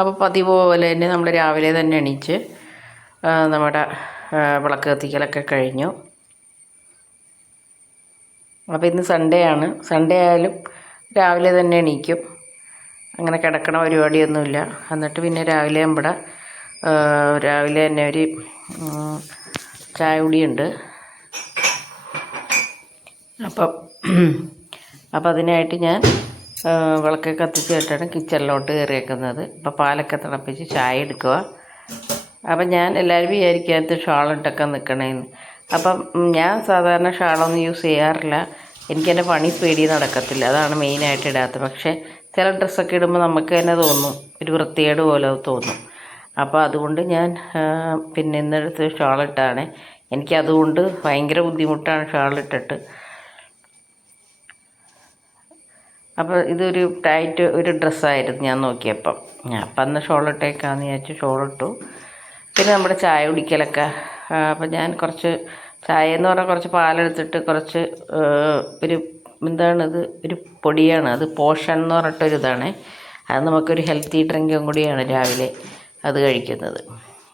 അപ്പോൾ പതിവ് പോലെ തന്നെ നമ്മൾ രാവിലെ തന്നെ എണീച്ച് നമ്മുടെ വിളക്ക് കത്തിക്കലൊക്കെ കഴിഞ്ഞു. അപ്പോൾ ഇന്ന് സൺഡേ ആണ്. സൺഡേ ആയാലും രാവിലെ തന്നെ എണീക്കും. അങ്ങനെ കിടക്കണ പരിപാടിയൊന്നുമില്ല. എന്നിട്ട് പിന്നെ രാവിലെ രാവിലെ തന്നെ ഒരു ചായ കുടിയുണ്ട്. അപ്പം അതിനായിട്ട് ഞാൻ വിളക്ക് കത്തിച്ചിട്ടാണ് കിച്ചണിലോട്ട് കയറിയേക്കുന്നത്. അപ്പോൾ പാലൊക്കെ തിളപ്പിച്ച് ചായ എടുക്കുക. അപ്പം ഞാൻ എല്ലാവരും വിചാരിക്കാത്ത ഷാളിട്ടൊക്കെ നിൽക്കണേന്ന്. അപ്പം ഞാൻ സാധാരണ ഷാളൊന്നും യൂസ് ചെയ്യാറില്ല. എനിക്കെൻ്റെ പണി സ്പീഡിൽ നടക്കത്തില്ല, അതാണ് മെയിനായിട്ട് ഇടാത്തത്. പക്ഷേ ചില ഡ്രസ്സൊക്കെ ഇടുമ്പോൾ നമുക്ക് തന്നെ തോന്നും, ഒരു വൃത്തികേട് പോലെ തോന്നും. അപ്പോൾ അതുകൊണ്ട് ഞാൻ പിന്നെ ഇന്നെടുത്ത് ഷാളിട്ടാണ്. എനിക്കതുകൊണ്ട് ഭയങ്കര ബുദ്ധിമുട്ടാണ് ഷാളിട്ടിട്ട്. അപ്പോൾ ഇതൊരു ടൈറ്റ് ഒരു ഡ്രസ്സായിരുന്നു ഞാൻ നോക്കിയപ്പം. അപ്പം അന്ന് ഷോളിട്ടേക്കാന്ന് വിചാരിച്ച് ഷോളിട്ടു. പിന്നെ നമ്മുടെ ചായ കുടിക്കലൊക്കെ. അപ്പം ഞാൻ കുറച്ച് ചായ എന്ന് പറഞ്ഞാൽ കുറച്ച് പാലെടുത്തിട്ട് കുറച്ച് ഒരു എന്താണിത്, ഒരു പൊടിയാണ്, അത് പോഷൻ എന്ന് പറഞ്ഞിട്ടൊരിതാണ്. അത് നമുക്കൊരു ഹെൽത്തി ഡ്രിങ്കും കൂടിയാണ് രാവിലെ അത് കഴിക്കുന്നത്.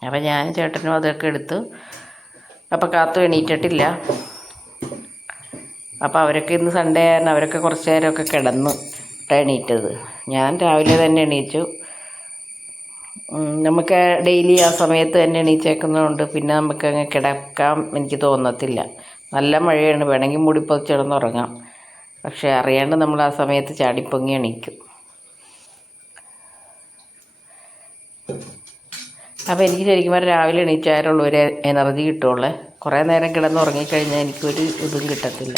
അപ്പം ഞാൻ ചേട്ടനും അതൊക്കെ എടുത്തു. അപ്പം കാത്തു എണീറ്റിട്ടില്ല. അപ്പോൾ അവരൊക്കെ ഇന്ന് സൺഡേ ആയിരുന്നു, അവരൊക്കെ കുറച്ച് നേരമൊക്കെ കിടന്നു എണീറ്റത്. ഞാൻ രാവിലെ തന്നെ എണീച്ചു. നമുക്ക് ഡെയിലി ആ സമയത്ത് തന്നെ എണീച്ചേക്കുന്നതുകൊണ്ട് പിന്നെ നമുക്ക് അങ്ങ് കിടക്കാൻ എനിക്ക് തോന്നത്തില്ല. നല്ല മഴയാണ്, വേണമെങ്കിൽ മൂടി പൊതിച്ചിടന്നുറങ്ങാം. പക്ഷേ അറിയാണ്ട് നമ്മൾ ആ സമയത്ത് ചാടിപ്പൊങ്ങി എണീക്കും. അപ്പോൾ എനിക്ക് ശരിക്കും പറഞ്ഞാൽ രാവിലെ എണീച്ചാലുള്ള ഒരു എനർജി കിട്ടുള്ളൂ. കുറേ നേരം കിടന്നുറങ്ങിക്കഴിഞ്ഞാൽ എനിക്കൊരു ഇതും കിട്ടത്തില്ല.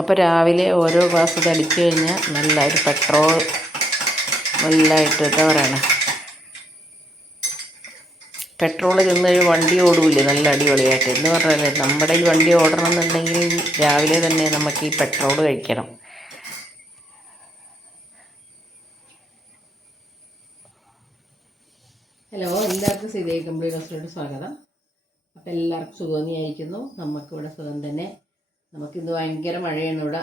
അപ്പോൾ രാവിലെ ഓരോ ഗ്ലാസ് തടിച്ചു കഴിഞ്ഞാൽ നല്ല ഒരു പെട്രോൾ നല്ലതായിട്ട് എന്താ പറയണേ, പെട്രോൾ ചെന്നൊരു വണ്ടി ഓടൂല്ലേ നല്ല അടിപൊളിയായിട്ട് എന്ന് പറഞ്ഞാൽ, നമ്മുടെ ഈ വണ്ടി ഓടണം എന്നുണ്ടെങ്കിൽ രാവിലെ തന്നെ നമുക്ക് ഈ പെട്രോൾ കഴിക്കണം. ഹലോ, എല്ലാവർക്കും സീതേ കമ്പിളി റെസ്റ്റോറൻറ്റ് സ്വാഗതം. അപ്പോൾ എല്ലാവർക്കും സുഖം തന്നെയായിരിക്കുന്നു. നമുക്കിവിടെ സുഖം തന്നെ. നമുക്കിന്ന് ഭയങ്കര മഴയാണ് ഇവിടെ.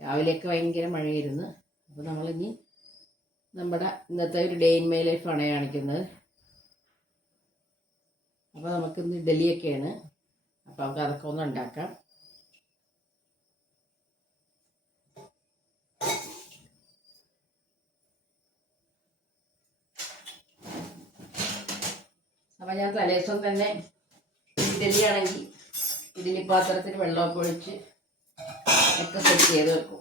രാവിലെയൊക്കെ ഭയങ്കര മഴയായിരുന്നു. അപ്പോൾ നമ്മളിനി നമ്മുടെ ഇന്നത്തെ ഒരു ഡേ ഇൻ മൈ ലൈഫാണ് കാണിക്കുന്നത്. അപ്പോൾ നമുക്കിന്ന് ഇഡലിയൊക്കെയാണ്. അപ്പോൾ നമുക്ക് അതൊക്കെ ഒന്ന് ഉണ്ടാക്കാം. അപ്പോൾ ഞാൻ തലേദിവസം തന്നെ ഇഡലിയാണെങ്കിൽ ഇഡലി പാത്രത്തിൽ വെള്ളമൊക്കെ ഒഴിച്ച് ഒക്കെ സെറ്റ് ചെയ്ത് വെക്കും.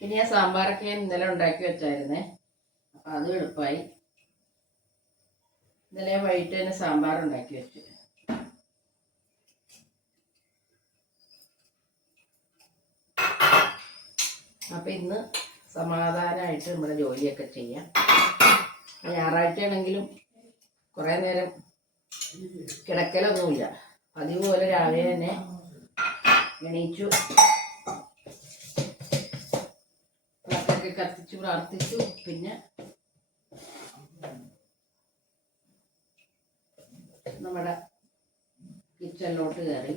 ഇനി ഞാൻ സാമ്പാറൊക്കെ ഇന്നലെ ഉണ്ടാക്കി വെച്ചായിരുന്നേ. അപ്പം അത് എളുപ്പമായി. ഇന്നലെ വൈകിട്ട് തന്നെ സാമ്പാർ ഉണ്ടാക്കി വെച്ചു. അപ്പം ഇന്ന് സമാധാനമായിട്ട് നമ്മുടെ ജോലിയൊക്കെ ചെയ്യാം. ഞായറാഴ്ചയാണെങ്കിലും കുറേ നേരം കിടക്കലൊന്നുമില്ല. അതുപോലെ രാവിലെ തന്നെ എണീച്ചു, വിളക്കൊക്കെ കത്തിച്ചു പ്രാർത്ഥിച്ചു. പിന്നെ നമ്മുടെ കിച്ചണിലോട്ട് കയറി.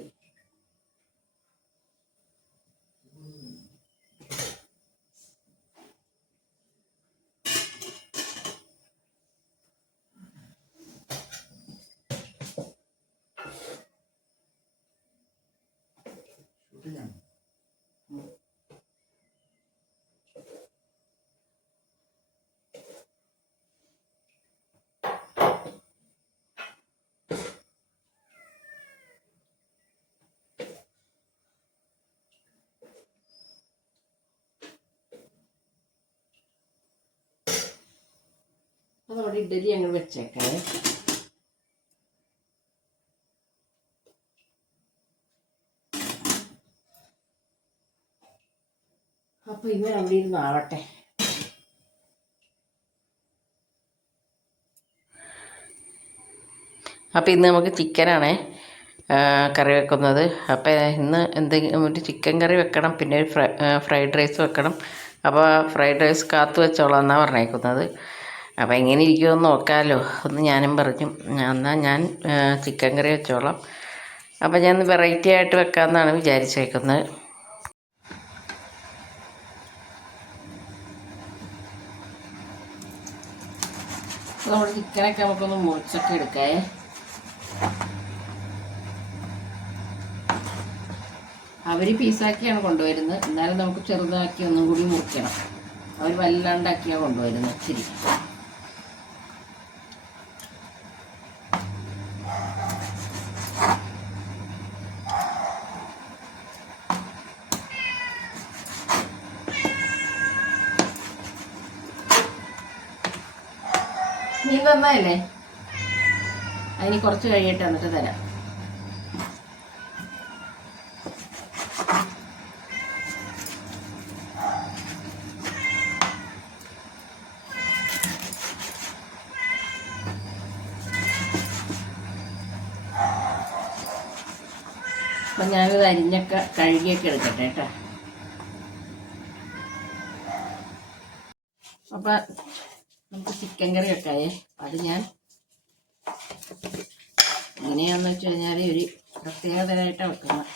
അതോടെ ഇഡലി അങ്ങ് വെച്ചേക്കാതെ. അപ്പോൾ ഇവർ അവിടെ ഇരുന്ന് ആവട്ടെ. അപ്പോൾ ഇന്ന് നമുക്ക് ചിക്കനാണേ കറി വെക്കുന്നത്. അപ്പോൾ ഇന്ന് എന്തെങ്കിലും ഒരു ചിക്കൻ കറി വെക്കണം, പിന്നെ ഒരു ഫ്രൈഡ് റൈസ് വെക്കണം. അപ്പോൾ ഫ്രൈഡ് റൈസ് കാത്തു വെച്ചോളാം എന്നാണ് പറഞ്ഞേക്കുന്നത്. അപ്പോൾ എങ്ങനെ ഇരിക്കുമെന്ന് നോക്കാമല്ലോ എന്ന് ഞാനും പറഞ്ഞു. എന്നാൽ ഞാൻ ചിക്കൻ കറി വെച്ചോളാം. അപ്പോൾ ഞാൻ വെറൈറ്റി ആയിട്ട് വെക്കാമെന്നാണ് വിചാരിച്ചേക്കുന്നത്. നമ്മുടെ ചിക്കനൊക്കെ നമുക്കൊന്ന് മുറിച്ചൊക്കെ എടുക്കാമേ. അവർ പീസാക്കിയാണ് കൊണ്ടുവരുന്നത്, എന്നാലും നമുക്ക് ചെറുതാക്കി ഒന്നും കൂടി മുറിക്കണം. അവർ വല്ലാണ്ടാക്കിയാണ് കൊണ്ടുവരുന്നത്. ഇച്ചിരി നീ തന്നതല്ലേ, അതിന് കുറച്ച് കഴിയട്ടെ, എന്നിട്ട് തരാം. അപ്പം ഞാനിത് അരിഞ്ഞൊക്കെ കഴുകിയൊക്കെ എടുക്കട്ടെ കേട്ടോ. അപ്പം നമുക്ക് ചിക്കൻ കറി വെക്കായേ. അത് ഞാൻ എങ്ങനെയാണെന്ന് വെച്ച് കഴിഞ്ഞാൽ ഒരു പ്രത്യേകതരായിട്ടാണ് വെക്കുന്നത്.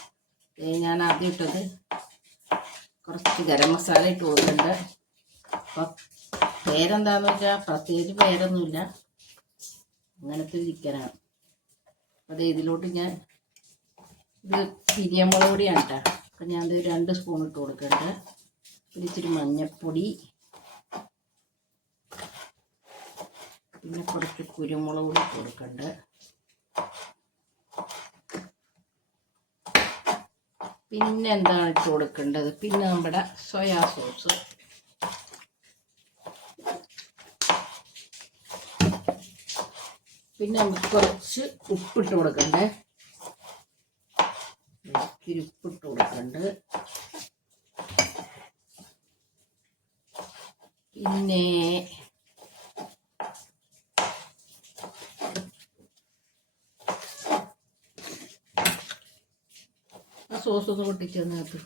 ഞാൻ ആദ്യം ഇട്ടത് കുറച്ച് ഗരം മസാല ഇട്ട് കൊടുക്കുന്നുണ്ട്. അപ്പം പേരെന്താണെന്ന് വെച്ചാൽ പ്രത്യേകിച്ച് പേരൊന്നുമില്ല, അങ്ങനത്തെ ഒരു ചിക്കനാണ്. അത് ഇതിലോട്ട് ഞാൻ ഇത് പിരിയമുളക് പൊടിയാണ് കേട്ടോ. അപ്പം ഞാനത് 2 സ്പൂൺ ഇട്ട് കൊടുക്കുന്നുണ്ട്. ഇച്ചിരി മഞ്ഞൾപ്പൊടി, പിന്നെ കുറച്ച് കുരുമുളക് പൊടി ഇട്ട് കൊടുക്കുന്നുണ്ട്. പിന്നെ എന്താണ് ഇട്ട് കൊടുക്കേണ്ടത്, പിന്നെ നമ്മുടെ സോയാ സോസ്, പിന്നെ നമുക്ക് കുറച്ച് ഉപ്പിട്ട് കൊടുക്കണ്ടേ. ഇത്തിരി ഉപ്പിട്ട് കൊടുക്കുന്നുണ്ട്. പിന്നെ ആ സോസ് ഒന്ന് പൊട്ടിച്ചതിനകത്ത്.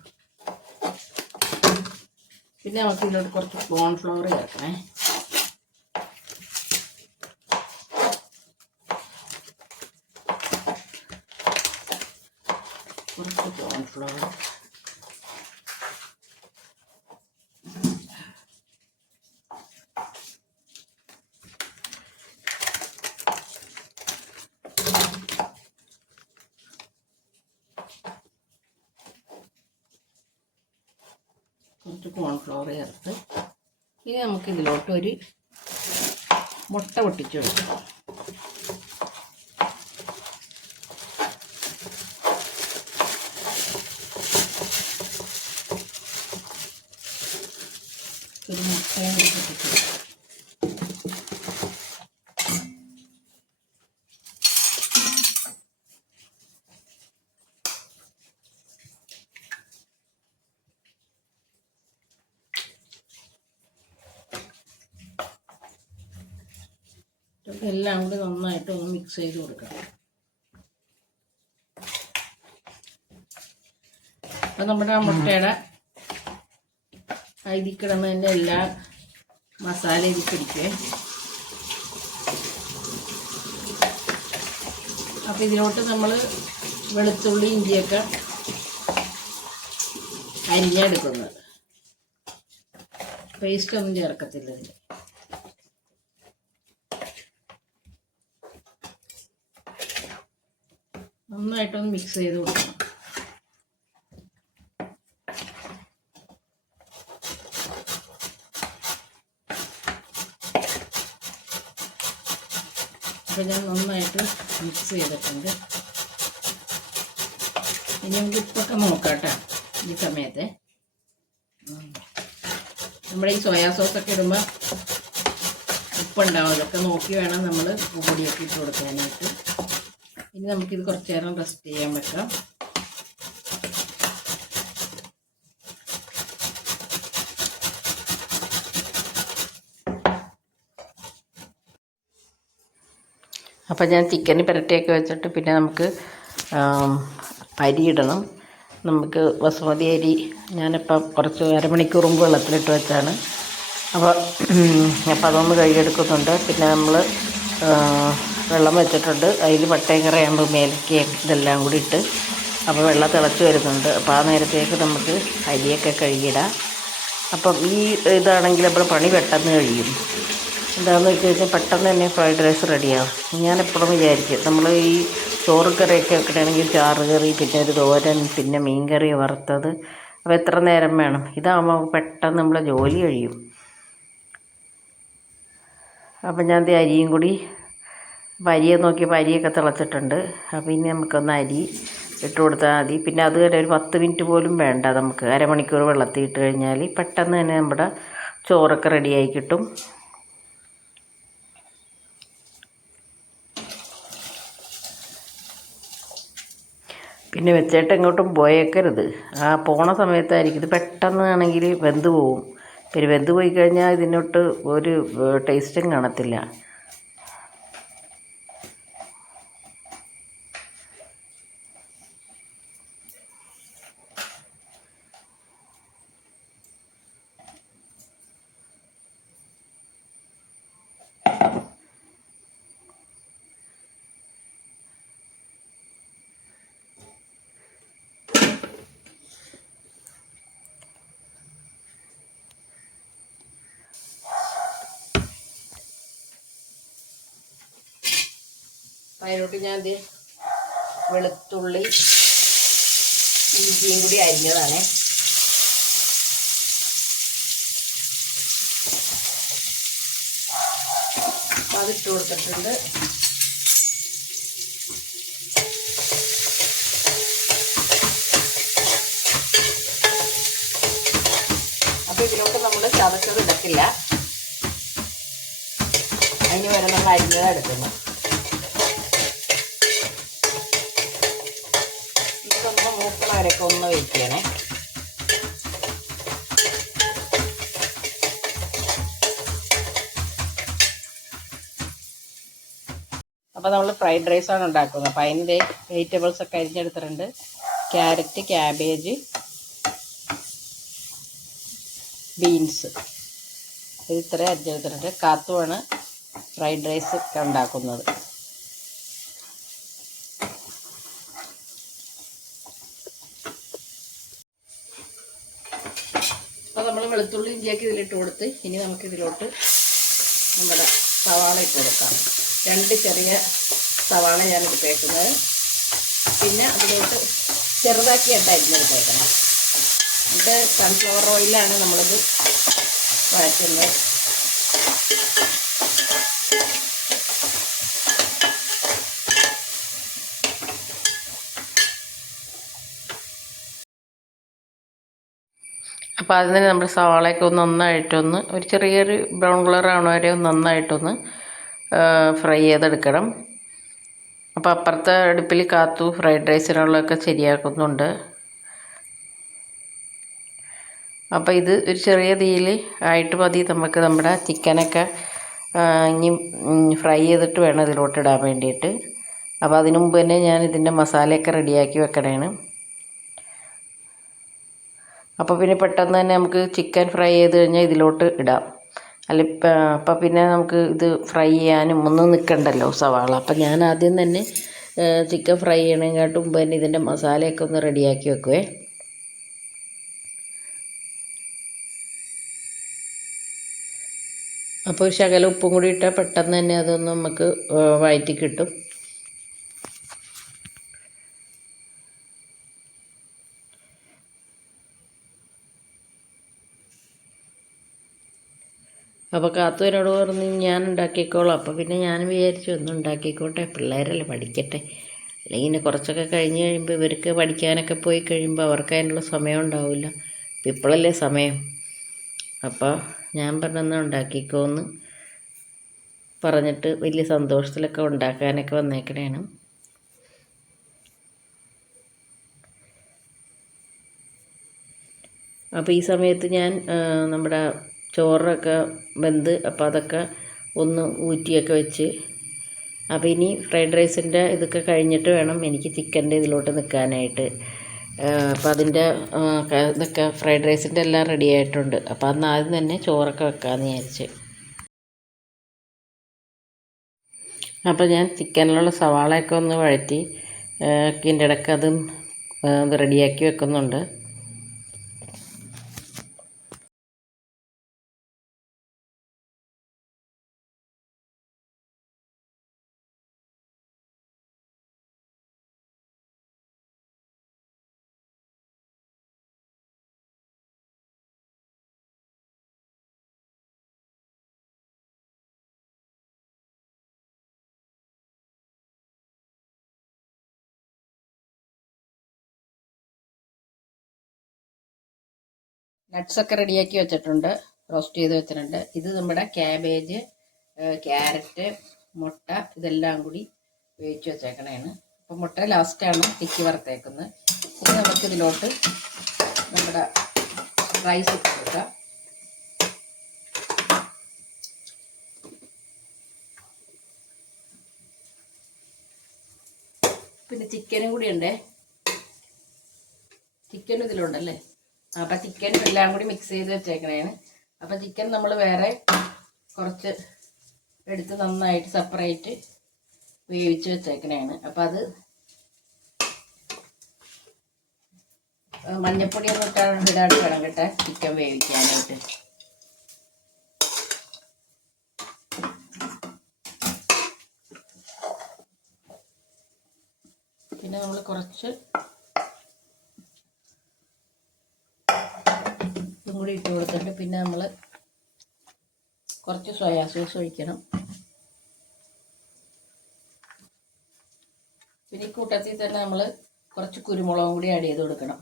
പിന്നെ നമുക്ക് ഇതിലോട്ട് കുറച്ച് കോൺഫ്ലവർ ചേർക്കണേ. കുറച്ച് കോൺഫ്ലവർ, ചേർത്ത് ഇനി നമുക്ക് ഇതിലോട്ട് ഒരു മുട്ട പൊട്ടിച്ചു കൊടുക്കാം. ഒരു മുട്ടയും പൊട്ടിച്ചു കൊടുക്കാം. എല്ലാം കൂടി നന്നായിട്ട് ഒന്ന് മിക്സ് ചെയ്ത് കൊടുക്കണം. അപ്പം നമ്മുടെ ആ മുട്ടയുടെ ഇതിൽ കിടന്നതിൻ്റെ എല്ലാ മസാല ഇതിൽ പിടിക്കേ. അപ്പം ഇതിലോട്ട് നമ്മൾ വെളുത്തുള്ളി ഇഞ്ചിയൊക്കെ അരിഞ്ഞെടുക്കുന്നത്, പേസ്റ്റൊന്നും ചേർക്കത്തില്ല ഇതിൽ. നന്നായിട്ടൊന്ന് മിക്സ് ചെയ്ത് കൊടുക്കണം. അപ്പോൾ ഞാൻ നന്നായിട്ട് മിക്സ് ചെയ്തിട്ടുണ്ട്. ഇനി നമുക്ക് ഉപ്പൊക്കെ നോക്കാം കേട്ടോ. ഈ സമയത്ത് നമ്മുടെ ഈ സോയാ സോസൊക്കെ ഇടുമ്പോൾ ഉപ്പുണ്ടാവും, അതൊക്കെ നോക്കി വേണം നമ്മൾ ഉപ്പ് പൊടിയൊക്കെ ഇട്ട് കൊടുക്കാനായിട്ട്. ഇനി നമുക്കിത് കുറച്ച് നേരം റെസ്റ്റ് ചെയ്യാൻ വെക്കാം. അപ്പോൾ ഞാൻ ചിക്കന് പുരട്ടിയൊക്കെ വെച്ചിട്ട് പിന്നെ നമുക്ക് അരി ഇടണം. നമുക്ക് ബസുമതി അരി ഞാനിപ്പം കുറച്ച് അരമണിക്കൂർ മുമ്പ് വെള്ളത്തിലിട്ട് വെച്ചാണ്. അപ്പോൾ അതൊന്ന് കഴുകിയെടുക്കുന്നുണ്ട്. പിന്നെ നമ്മൾ വെള്ളം വെച്ചിട്ടുണ്ട്. അതിൽ പട്ടയും കറിയാകുമ്പോൾ മേലക്കയും ഇതെല്ലാം കൂടി ഇട്ട് അപ്പോൾ വെള്ളം തിളച്ച് വരുന്നുണ്ട്. അപ്പോൾ ആ നേരത്തേക്ക് നമുക്ക് അരിയൊക്കെ കഴുകിയിടാം. അപ്പം ഈ ഇതാണെങ്കിൽ നമ്മൾ പണി പെട്ടെന്ന് കഴിയും. എന്താണെന്ന് വെച്ച് കഴിഞ്ഞാൽ പെട്ടെന്ന് തന്നെ ഫ്രൈഡ് റൈസ് റെഡിയാവും. ഞാനെപ്പോഴും വിചാരിക്കും നമ്മൾ ഈ ചോറ് കറിയൊക്കെ വെക്കണമെങ്കിൽ ചാറ് കറി, പിന്നെ ഒരു തോരൻ, പിന്നെ മീൻ കറി വറുത്തത്, അപ്പോൾ എത്ര നേരം വേണം? ഇതാകുമ്പോൾ പെട്ടെന്ന് നമ്മളെ ജോലി കഴിയും. അപ്പം ഞാൻ അരിയും കൂടി അരിയെ നോക്കിയപ്പോൾ അരിയൊക്കെ തിളച്ചിട്ടുണ്ട്. അപ്പോൾ ഇനി നമുക്കൊന്ന് അരി ഇട്ട് കൊടുത്താൽ മതി. പിന്നെ അത് വരെ ഒരു 10 മിനിറ്റ് പോലും വേണ്ട, നമുക്ക് അരമണിക്കൂർ വെള്ളത്തിൽ ഇട്ട് കഴിഞ്ഞാൽ പെട്ടെന്ന് തന്നെ നമ്മുടെ ചോറൊക്കെ റെഡിയായി കിട്ടും. പിന്നെ വെച്ചിട്ട് എങ്ങോട്ടും പോയേക്കരുത്. ആ പോണ സമയത്തായിരിക്കും ഇത് പെട്ടെന്നാണെങ്കിൽ വെന്ത് പോവും. പിന്നെ വെന്ത് പോയി കഴിഞ്ഞാൽ ഇതിനൊട്ട് ഒരു ടേസ്റ്റും കാണത്തില്ല. അതിലോട്ട് ഞാൻ വെളുത്തുള്ളി ഇഞ്ചിയും കൂടി അരിഞ്ഞതാണ്. അതിട്ട് കൊടുത്തിട്ടുണ്ട്. അപ്പോൾ ഇതിലോട്ട് നമ്മൾ ചതച്ചത് എടുക്കില്ല, അതിന് വരെ നമ്മൾ അരിഞ്ഞതാണ് എടുക്കുന്നത്. ഇതൊന്ന് മൂപ്പുള്ളവരൊക്കെ ഒന്ന് വെയിറ്റ് ചെയ്യണേ. അപ്പോൾ നമ്മൾ ഫ്രൈഡ് റൈസാണ് ഉണ്ടാക്കുന്നത്. അപ്പോൾ അതിൻ്റെ വെജിറ്റബിൾസൊക്കെ അരിഞ്ഞെടുത്തിട്ടുണ്ട്. ക്യാരറ്റ്, ക്യാബേജ്, ബീൻസ്, ഇത് ഇത്രയും അരിഞ്ഞെടുത്തിട്ടുണ്ട്. കാത്തുമാണ് ഫ്രൈഡ് റൈസ് ഒക്കെ ഉണ്ടാക്കുന്നത്. അപ്പോൾ നമ്മൾ വെളുത്തുള്ളി ഇഞ്ചിയൊക്കെ ഇതിലിട്ട് കൊടുത്ത് ഇനി നമുക്കിതിലോട്ട് നമ്മുടെ സവാള ഇട്ട് കൊടുക്കാം. 2 ചെറിയ സവാള ഞാൻ എടുത്തേക്കുന്നത്. പിന്നെ അതിലോട്ട് ചെറുതാക്കിയിട്ട് അരിഞ്ഞെടുത്തേക്കണം. ഇത് സൺഫ്ലവർ ഓയിലാണ് നമ്മളിത് വഴറ്റുന്നത്. അപ്പോൾ അതിന് നമ്മൾ സവാളയൊക്കെ ഒന്ന് നന്നായിട്ടൊന്ന് ഒരു ചെറിയൊരു ബ്രൗൺ കളർ ആവണ വരെ ഒന്ന് നന്നായിട്ടൊന്ന് ഫ്രൈ ചെയ്തെടുക്കണം. അപ്പോൾ അപ്പുറത്തെ അടുപ്പിൽ കാത്തു ഫ്രൈഡ് റൈസിനുള്ളതൊക്കെ ശരിയാക്കുന്നുണ്ട്. അപ്പോൾ ഇത് ഒരു ചെറിയ തീയിൽ ആയിട്ട് മതി നമുക്ക് നമ്മുടെ ചിക്കനൊക്കെ ഇനി ഫ്രൈ ചെയ്തിട്ട് വേണം ഇതിലോട്ട് ഇടാൻ വേണ്ടിയിട്ട്. അപ്പോൾ അതിനു മുമ്പ് തന്നെ ഞാൻ ഇതിൻ്റെ മസാലയൊക്കെ റെഡിയാക്കി വെക്കണേണ്. അപ്പോൾ പിന്നെ പെട്ടെന്ന് തന്നെ നമുക്ക് ചിക്കൻ ഫ്രൈ ചെയ്ത് കഴിഞ്ഞാൽ ഇതിലോട്ട് ഇടാം. അപ്പം പിന്നെ നമുക്ക് ഇത് ഫ്രൈ ചെയ്യാനും ഒന്നും നിൽക്കണ്ടല്ലോ സവാള. അപ്പം ഞാൻ ആദ്യം തന്നെ ചിക്കൻ ഫ്രൈ ചെയ്യണേക്കാട്ടും മുമ്പ് തന്നെ ഇതിൻ്റെ മസാലയൊക്കെ ഒന്ന് റെഡിയാക്കി വെക്കുവേ. അപ്പോൾ ശകലം ഉപ്പും കൂടി ഇട്ടാൽ പെട്ടെന്ന് തന്നെ അതൊന്ന് നമുക്ക് വഴറ്റി കിട്ടും. അപ്പോൾ കാത്തു എന്നോട് പറഞ്ഞ് ഞാൻ ഉണ്ടാക്കിക്കോളാം. അപ്പോൾ പിന്നെ ഞാൻ വിചാരിച്ചു ഒന്നും ഉണ്ടാക്കിക്കോട്ടെ, പിള്ളേരല്ലേ പഠിക്കട്ടെ. അല്ലെങ്കിൽ പിന്നെ കുറച്ചൊക്കെ കഴിഞ്ഞ് കഴിയുമ്പോൾ ഇവർക്ക് പഠിക്കാനൊക്കെ പോയി കഴിയുമ്പോൾ അവർക്ക് അതിനുള്ള സമയം ഉണ്ടാവില്ല. ഇപ്പോഴല്ലേ സമയം. അപ്പോൾ ഞാൻ പറഞ്ഞെന്നാൽ ഉണ്ടാക്കിക്കോന്ന് പറഞ്ഞിട്ട് വലിയ സന്തോഷത്തിലൊക്കെ ഉണ്ടാക്കാനൊക്കെ വന്നേക്കണേണ്. അപ്പോൾ ഈ സമയത്ത് ഞാൻ നമ്മുടെ ചോറൊക്കെ വെന്ത് അപ്പോൾ അതൊക്കെ ഒന്ന് ഊറ്റിയൊക്കെ വെച്ച് അപ്പോൾ ഇനി ഫ്രൈഡ് റൈസിൻ്റെ ഇതൊക്കെ കഴിഞ്ഞിട്ട് വേണം എനിക്ക് ചിക്കൻ്റെ ഇതിലോട്ട് നിൽക്കാനായിട്ട്. അപ്പോൾ അതിൻ്റെ ഇതൊക്കെ ഫ്രൈഡ് റൈസിൻ്റെ എല്ലാം റെഡി ആയിട്ടുണ്ട്. അപ്പോൾ അന്ന് ആദ്യം തന്നെ ചോറൊക്കെ വെക്കാമെന്ന് വിചാരിച്ച്. അപ്പോൾ ഞാൻ ചിക്കനിലുള്ള സവാളയൊക്കെ ഒന്ന് വഴറ്റി ഇതിൻ്റെ ഇടയ്ക്ക് അതും റെഡിയാക്കി വെക്കുന്നുണ്ട്. നട്ട്സൊക്കെ റെഡിയാക്കി വെച്ചിട്ടുണ്ട്, റോസ്റ്റ് ചെയ്ത് വെച്ചിട്ടുണ്ട്. ഇത് നമ്മുടെ ക്യാബേജ്, ക്യാരറ്റ്, മുട്ട ഇതെല്ലാം കൂടി വേവിച്ച് വെച്ചേക്കണേണ്. അപ്പോൾ മുട്ട ലാസ്റ്റാണ് തിക്കി വറുത്തേക്കുന്നത്. ഇനി നമുക്കിതിലോട്ട് നമ്മുടെ റൈസ് ഇട്ട് കൊടുക്കാം. പിന്നെ ചിക്കനും കൂടി ഉണ്ടേ, ചിക്കനും ഇതിലുണ്ടല്ലേ. അപ്പം ചിക്കൻ എല്ലാം കൂടി മിക്സ് ചെയ്ത് വെച്ചേക്കണേന്. അപ്പം ചിക്കൻ നമ്മൾ വേറെ കുറച്ച് എടുത്ത് നന്നായിട്ട് സെപ്പറേറ്റ് വേവിച്ച് വെച്ചേക്കണേണ്. അപ്പം അത് മഞ്ഞപ്പൊടി ഒന്നും ഇടാണ്ട് വേണം കേട്ടോ ചിക്കൻ വേവിക്കാനായിട്ട്. പിന്നെ നമ്മൾ കുറച്ച് ഇതും കൂടി ഇട്ട് കൊടുത്തിട്ട് പിന്നെ നമ്മൾ കുറച്ച് സോയാ സോസ് ഒഴിക്കണം. പിന്നെ ഈ കൂട്ടത്തിൽ തന്നെ നമ്മൾ കുറച്ച് കുരുമുളകും കൂടി ആഡ് ചെയ്ത് കൊടുക്കണം.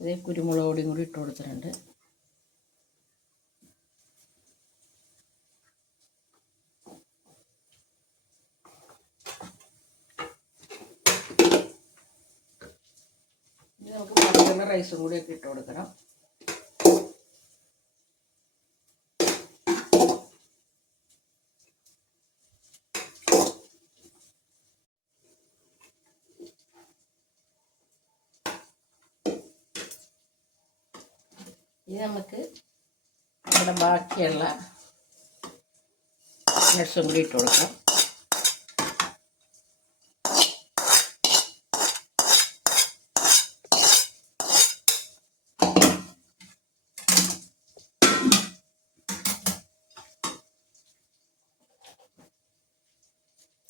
ഇതേ കുരുമുളക് പൊടിയും കൂടി ഇട്ട് കൊടുത്തിട്ടുണ്ട്. ഇനി നമുക്ക് മസാല റൈസും കൂടി ഒക്കെ ഇട്ട് കൊടുക്കണം. ഇനി നമുക്ക് നമ്മുടെ ബാക്കിയുള്ള നട്ട്സും കൂടി ഇട്ട് കൊടുക്കാം.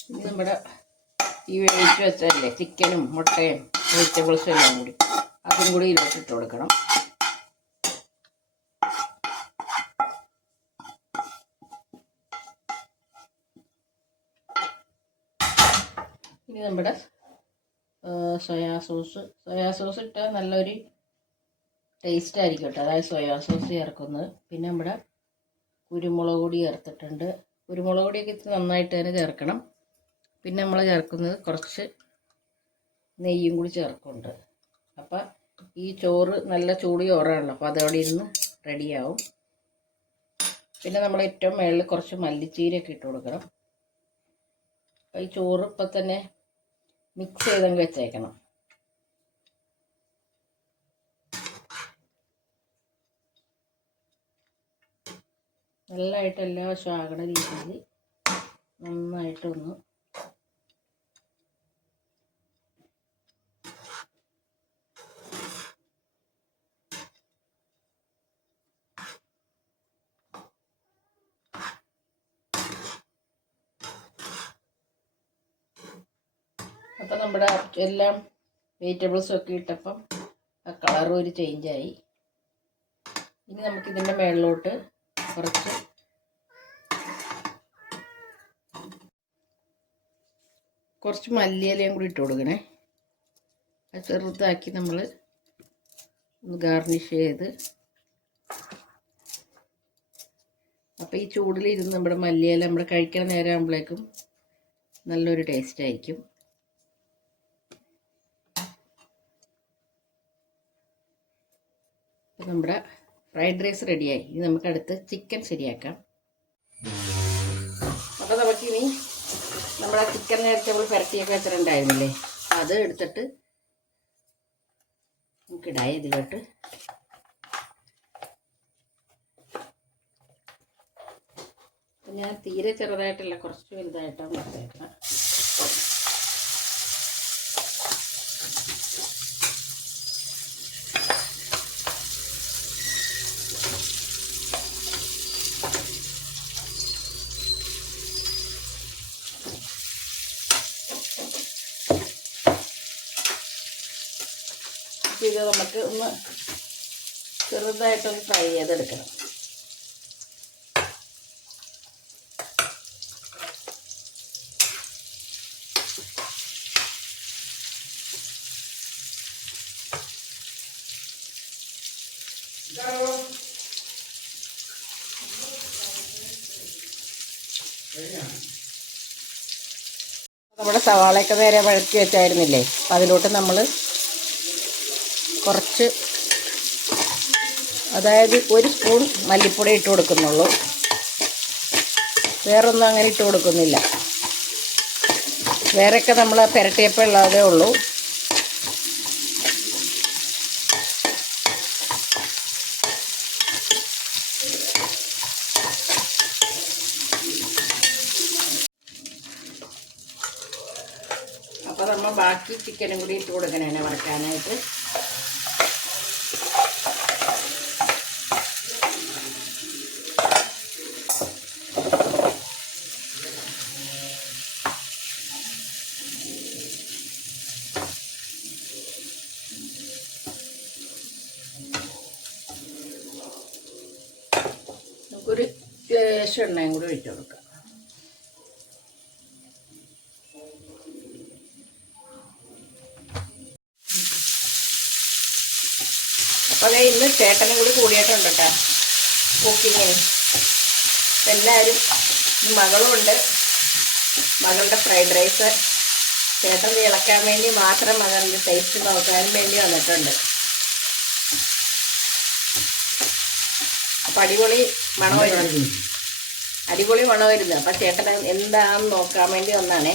ഇനി നമ്മുടെ ഈ വേവിച്ച് വെച്ചതല്ലേ ചിക്കനും മുട്ടയും വെജിറ്റബിൾസും എല്ലാം കൂടി അതും കൂടി ഇതിലോട്ട് ഇട്ട് കൊടുക്കണം. ഇനി നമ്മുടെ സോയാ സോസ് ഇട്ടാൽ നല്ലൊരു ടേസ്റ്റ് ആയിരിക്കും കേട്ടോ. അതായത് സോയാ സോസ് ചേർക്കുന്നത്. പിന്നെ നമ്മുടെ കുരുമുളക് പൊടി ചേർത്തിട്ടുണ്ട്. കുരുമുളക് പൊടിയൊക്കെ ഇത്തിരി നന്നായിട്ട് തന്നെ ചേർക്കണം. പിന്നെ നമ്മൾ ചേർക്കുന്നത് കുറച്ച് നെയ്യും കൂടി ചേർക്കുന്നുണ്ട്. അപ്പം ഈ ചോറ് നല്ല ചൂട് ചോറാണല്ലോ, അപ്പോൾ അതവിടെ ഇരുന്ന് റെഡിയാവും. പിന്നെ നമ്മൾ ഏറ്റവും മുകളിൽ കുറച്ച് മല്ലിച്ചീരയൊക്കെ ഇട്ട് കൊടുക്കണം. അപ്പോൾ ഈ ചോറ് ഇപ്പം തന്നെ മിക്സ് ചെയ്തങ്ങ് വെച്ചേക്കണം. നല്ലതായിട്ട് എല്ലാ വശവും ആകണ രീതിയിൽ നന്നായിട്ടൊന്ന് അപ്പം നമ്മുടെ എല്ലാം വെജിറ്റബിൾസും ഒക്കെ ഇട്ടപ്പം ആ കളറും ഒരു ചേഞ്ചായി. ഇനി നമുക്കിതിൻ്റെ മുകളിലോട്ട് കുറച്ച് മല്ലിയിലയും കൂടി ഇട്ട് കൊടുക്കണേ. അത് ചെറുതാക്കി നമ്മൾ ഒന്ന് ഗാർണിഷ് ചെയ്ത്. അപ്പോൾ ഈ ചൂടിലിരുന്ന് നമ്മുടെ മല്ലിയില നമ്മൾ കഴിക്കാൻ നേരം ആകുമ്പോഴേക്കും നല്ലൊരു ടേസ്റ്റ് ആയിരിക്കും. അപ്പം നമ്മുടെ ഫ്രൈഡ് റൈസ് റെഡിയായി. ഇനി നമുക്ക് അടുത്ത് ചിക്കൻ ശരിയാക്കാം. അപ്പോൾ നമുക്കിനി നമ്മുടെ ചിക്കൻ നേരത്തെ നമ്മൾ പുരട്ടിയൊക്കെ വെച്ചിട്ടുണ്ടായിരുന്നില്ലേ, അത് എടുത്തിട്ട് നമുക്കിടാം ഇതിലോട്ട്. ഞാൻ തീരെ ചെറുതായിട്ടല്ല, കുറച്ച് വലുതായിട്ടാണ് വെച്ചേക്കാം. ഇത് നമുക്ക് ഒന്ന് ചെറുതായിട്ടൊന്ന് ഫ്രൈ ചെയ്തെടുക്കണം. നമ്മുടെ സവാളയൊക്കെ നേരെ വഴറ്റി വെച്ചായിരുന്നില്ലേ, അപ്പം അതിലോട്ട് നമ്മൾ കുറച്ച്, അതായത് 1 സ്പൂൺ മല്ലിപ്പൊടി ഇട്ട് കൊടുക്കുന്നുള്ളൂ, വേറൊന്നും അങ്ങനെ ഇട്ട് കൊടുക്കുന്നില്ല. വേറെയൊക്കെ നമ്മൾ പുരട്ടിയപ്പോൾ ഉള്ളതേ ഉള്ളൂ. അപ്പോൾ നമ്മൾ ബാക്കി ചിക്കനും കൂടി ഇട്ട് കൊടുക്കണേ വറക്കാനായിട്ട്. നമുക്കൊരു ലേശം എണ്ണയും കൂടി ഒഴിച്ച് കൊടുക്കാം. അപ്പോൾ അതേ ഇന്ന് ചേട്ടനും കൂടി കൂടിയിട്ടുണ്ട് കേട്ടോ കുക്കിങ്ങിന്. എല്ലാവരും, മകളും ഉണ്ട്, മകളുടെ ഫ്രൈഡ് റൈസ് ചേട്ടൻ ഇളക്കാൻ വേണ്ടി മാത്രം മകളുടെ ടേസ്റ്റ് നോക്കാനും വേണ്ടി വന്നിട്ടുണ്ട്. അപ്പം അടിപൊളി മണമായിരുന്നു. അപ്പം ചേട്ടൻ എന്താണെന്ന് നോക്കാൻ വേണ്ടി വന്നാണേ.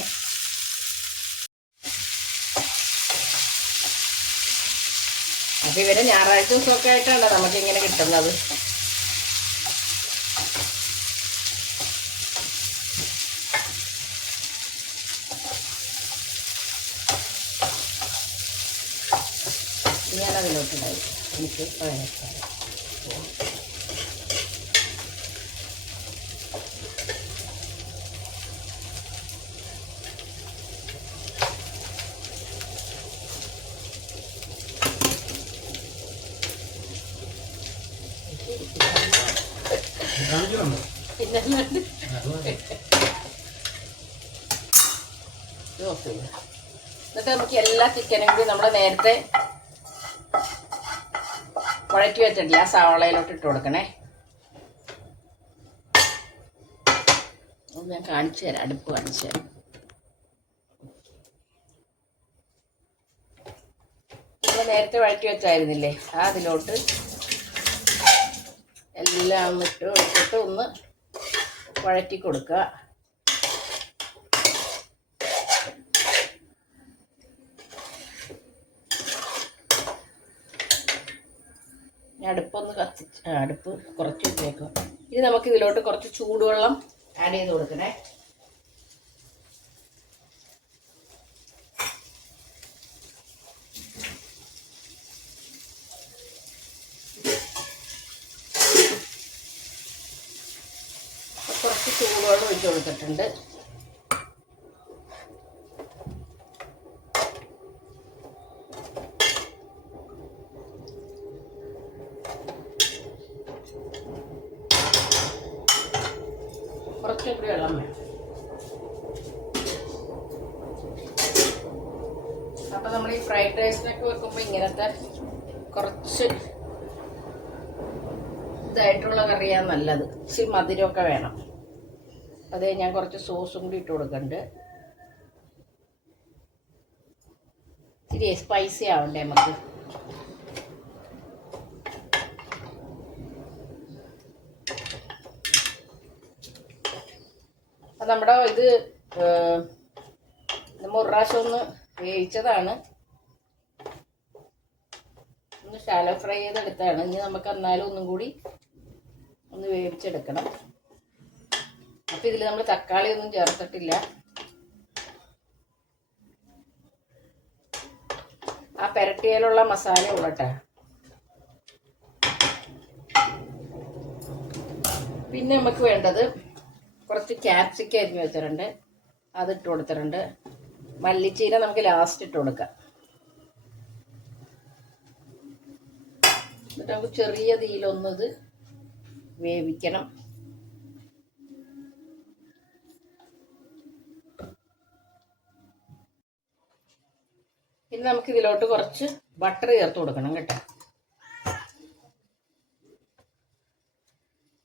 അപ്പം ഇവരെ ഞായറാഴ്ച ദിവസമൊക്കെ ആയിട്ടാണ് നമുക്കിങ്ങനെ കിട്ടുന്നത്. ഞാനതിലോട്ടുണ്ടായി എനിക്ക് പഴയക്കാരം. എന്നിട്ട് നമുക്ക് എല്ലാ ചിക്കനും കൂടി നമ്മൾ നേരത്തെ വഴറ്റി വെച്ചിട്ടില്ല ആ സവാളയിലോട്ട് ഇട്ട് കൊടുക്കണേ. ഞാൻ കാണിച്ചു തരാം, അടുപ്പ് കാണിച്ചു തരാം. നമ്മൾ നേരത്തെ വഴറ്റി വെച്ചായിരുന്നില്ലേ, അതിലോട്ട് എല്ലാം ഇട്ടിട്ട് ഒന്ന് വഴറ്റി കൊടുക്കുക. അടുപ്പൊന്ന് അടുപ്പ് കുറച്ച് വെച്ചേക്കുക. ഇനി നമുക്ക് ഇതിലോട്ട് കുറച്ച് ചൂടുവെള്ളം ആഡ് ചെയ്ത് കൊടുക്കണേ. കുറച്ച് ചൂടുവെള്ളം ഒഴിച്ച് കൊടുത്തിട്ടുണ്ട്. കുറച്ചും കൂടി വെള്ളം വേണം. അപ്പം നമ്മൾ ഈ ഫ്രൈഡ് റൈസിനൊക്കെ വെക്കുമ്പോൾ ഇങ്ങനത്തെ കുറച്ച് ഇതായിട്ടുള്ള കറിയാണ് നല്ലത്. ഇച്ചിരി മധുരമൊക്കെ വേണം. അതേ ഞാൻ കുറച്ച് സോസും കൂടി ഇട്ട് കൊടുക്കുന്നുണ്ട്. ഇച്ചിരി സ്പൈസി ആവണ്ടേ നമുക്ക്. നമ്മുടെ ഇത് നമ്മൾ ഒരു പ്രാവശ്യം ഒന്ന് വേവിച്ചതാണ്, ഒന്ന് ഷാലോ ഫ്രൈ ചെയ്തെടുത്തതാണ്. ഇനി നമുക്ക് എന്നാലും ഒന്നും കൂടി ഒന്ന് വേവിച്ചെടുക്കണം. അപ്പം ഇതിൽ നമ്മൾ തക്കാളി ഒന്നും ചേർത്തിട്ടില്ല. ആ പെരട്ടിയിലുള്ള മസാല ഉള്ളട്ടെ. പിന്നെ നമുക്ക് വേണ്ടത് കുറച്ച് ക്യാപ്സിക്കം അരിഞ്ഞ് വെച്ചിട്ടുണ്ട്, അതിട്ട് കൊടുത്തിട്ടുണ്ട്. മല്ലിച്ചീര നമുക്ക് ലാസ്റ്റ് ഇട്ട് കൊടുക്കാം. എന്നിട്ട് നമുക്ക് ചെറിയ തീയിലൊന്നത് വേവിക്കണം. പിന്നെ നമുക്ക് ഇതിലോട്ട് കുറച്ച് ബട്ടർ ചേർത്ത് കൊടുക്കണം കേട്ടോ.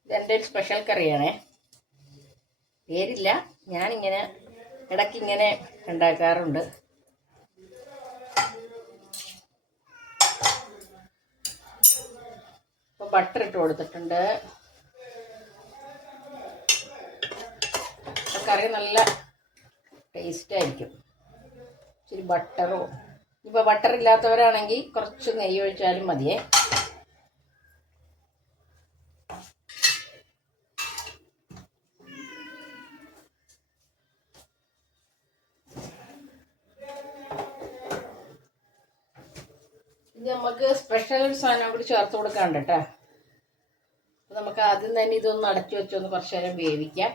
ഇതെൻ്റെ ഒരു സ്പെഷ്യൽ കറിയാണേ. പേരില്ല, ഞാനിങ്ങനെ ഇടയ്ക്കിങ്ങനെ ഉണ്ടാക്കാറുണ്ട്. അപ്പോൾ ബട്ടർ ഇട്ട് കൊടുത്തിട്ടുണ്ട്. കറി നല്ല ടേസ്റ്റായിരിക്കും. ഇച്ചിരി ബട്ടറോ, ഇപ്പോൾ ബട്ടർ ഇല്ലാത്തവരാണെങ്കിൽ കുറച്ച് നെയ്യ് ഒഴിച്ചാലും മതിയേ. ഇത് നമുക്ക് സ്പെഷ്യൽ ഒരു സാധനം കൂടി ചേർത്ത് കൊടുക്കാണ്ട് കേട്ടോ. അപ്പോൾ നമുക്ക് ആദ്യം തന്നെ ഇതൊന്ന് അടച്ചു വെച്ചൊന്ന് കുറച്ച് നേരം വേവിക്കാം.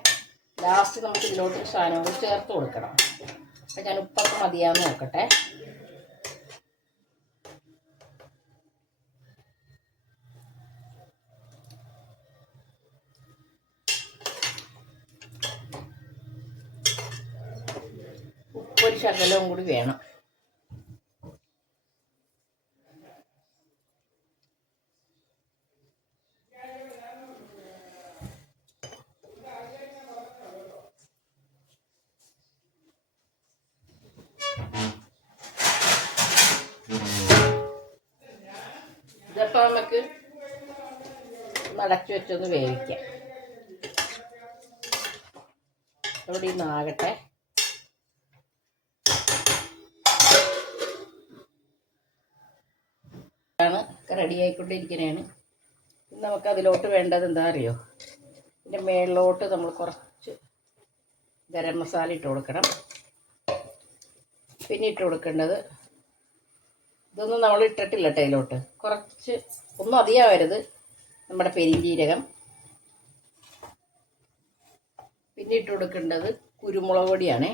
ലാസ്റ്റ് നമുക്ക് ഇതിലോട്ട് സാധനം കൂടി ചേർത്ത് കൊടുക്കണം. അപ്പം ഞാൻ ഉപ്പൊക്കെ മതിയാന്ന് നോക്കട്ടെ. ഉപ്പൊരു ശകലവും കൂടി വേണം. ഇതപ്പോൾ നമുക്ക് അടച്ചു വെച്ചൊന്ന് വേവിക്കാം. ഇവിടെ ഇന്നാകട്ടെ. റെഡി ആയിക്കൊണ്ടിരിക്കുന്നതാണ്. നമുക്ക് അതിലോട്ട് വേണ്ടത് എന്താ അറിയോ, ഇതിൻ്റെ മേളിലോട്ട് നമ്മൾ കുറച്ച് ഗരം മസാല ഇട്ട് കൊടുക്കണം. പിന്നെ ഇട്ട് കൊടുക്കേണ്ടത്, ഇതൊന്നും നമ്മൾ ഇട്ടിട്ടില്ല കേട്ടോ ഇതിലോട്ട്, കുറച്ച് ഒന്നും അധികമാവരുത്, നമ്മുടെ പെരിഞ്ജീരകം. പിന്നെ ഇട്ട് കൊടുക്കേണ്ടത് കുരുമുളക് പൊടിയാണേ.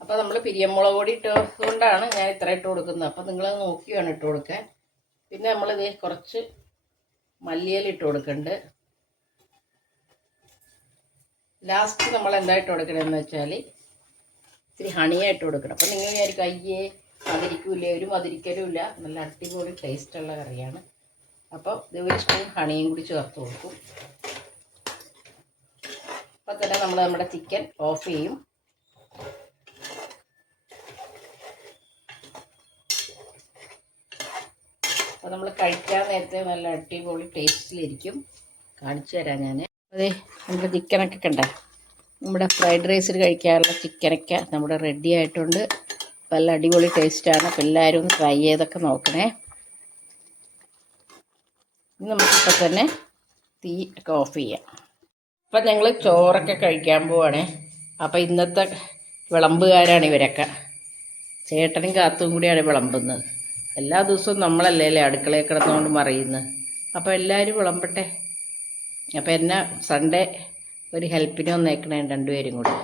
അപ്പോൾ നമ്മൾ പിരിയമുളക് പൊടി ഇട്ടുകൊണ്ടാണ് ഞാൻ ഇത്ര ഇട്ട് കൊടുക്കുന്നത്. അപ്പോൾ നിങ്ങൾ നോക്കി വേണം ഇട്ട് കൊടുക്കാൻ. പിന്നെ നമ്മളിത് കുറച്ച് മല്ലിയില ഇട്ട് കൊടുക്കുന്നുണ്ട്. ലാസ്റ്റ് നമ്മൾ എന്താ ഇട്ട് കൊടുക്കണമെന്ന് വെച്ചാൽ ഇത്തിരി ഹണിയായിട്ട് കൊടുക്കണം. അപ്പോൾ നിങ്ങൾ വിചാരിക്കും അയ്യേ മതിരിക്കില്ല, ഒരു മതിരിക്കലും ഇല്ല, നല്ല അടിപൊളി ടേസ്റ്റുള്ള കറിയാണ്. അപ്പോൾ ഇത് ഒരു സ്പൂൺ ഹണിയും കൂടി ചേർത്ത് കൊടുക്കും. അപ്പോൾ തന്നെ നമ്മൾ നമ്മുടെ ചിക്കൻ ഓഫ് ചെയ്യും. അപ്പോൾ നമ്മൾ കഴിക്കാൻ നേരത്തെ നല്ല അടിപൊളി ടേസ്റ്റിലിരിക്കും. കാണിച്ചു തരാം ഞാൻ. അതെ, നമ്മുടെ ചിക്കനൊക്കെ കണ്ടേ, നമ്മുടെ ഫ്രൈഡ് റൈസിൽ കഴിക്കാനുള്ള ചിക്കനൊക്കെ നമ്മുടെ റെഡി ആയിട്ടുണ്ട്. നല്ല അടിപൊളി ടേസ്റ്റാണ്. അപ്പോൾ എല്ലാവരും ഒന്ന് ട്രൈ ചെയ്തൊക്കെ നോക്കണേ. ഇനി നമുക്കിപ്പോൾ തന്നെ തീ ഒക്കെ ഓഫ് ചെയ്യാം. അപ്പം ഞങ്ങൾ ചോറൊക്കെ കഴിക്കാൻ പോവാണേ. അപ്പോൾ ഇന്നത്തെ വിളമ്പുകാരാണ് ഇവരൊക്കെ. ചേട്ടനും കാത്തും കൂടിയാണ് വിളമ്പുന്നത്. എല്ലാ ദിവസവും നമ്മളല്ലേ അടുക്കളയിൽ കിടന്നുകൊണ്ട് മറിയുന്നത്. അപ്പോൾ എല്ലാവരും വിളമ്പട്ടെ. അപ്പോൾ എന്നെ സൺഡേ ഒരു ഹെൽപ്പിന് വന്നേക്കണേ രണ്ടുപേരും കൂടി.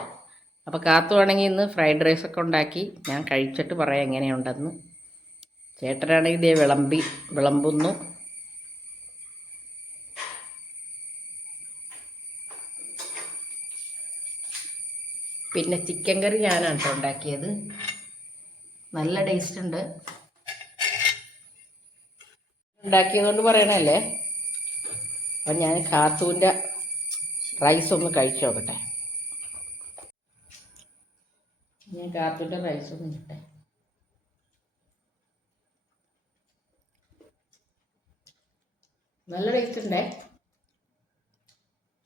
അപ്പോൾ കാത്തുവാണെങ്കിൽ ഇന്ന് ഫ്രൈഡ് റൈസൊക്കെ ഉണ്ടാക്കി, ഞാൻ കഴിച്ചിട്ട് പറയാം എങ്ങനെയുണ്ടെന്ന്. ചേട്ടനാണെങ്കിൽ ഇതേ വിളമ്പുന്നു. പിന്നെ ചിക്കൻ കറി ഞാനാണ് കേട്ടോ ഉണ്ടാക്കിയത്. നല്ല ടേസ്റ്റ് ഉണ്ട്. ഉണ്ടാക്കിയതുകൊണ്ട് പറയണല്ലേ. അപ്പം ഞാൻ കാത്തൂൻ്റെ റൈസ് ഒന്ന് കഴിച്ചു നോക്കട്ടെ. ഞാൻ കാത്തൂൻ്റെ റൈസ് ഒന്ന് ഇട്ടെ. നല്ല ടേസ്റ്റ് ഉണ്ടേ.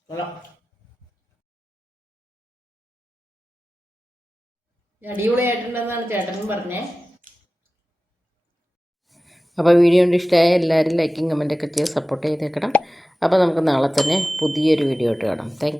കൊള്ളാം. അടിപൊളിയായിട്ടുണ്ടെന്നാണ് ചേട്ടനും പറഞ്ഞേ. അപ്പോൾ വീഡിയോ കൊണ്ട് ഇഷ്ടമായ എല്ലാവരും ലൈക്കും കമൻറ്റൊക്കെ ചെയ്ത് സപ്പോർട്ട് ചെയ്തേക്കണം. അപ്പോൾ നമുക്ക് നാളെ തന്നെ പുതിയൊരു വീഡിയോ ആയിട്ട് കാണാം. Thank you.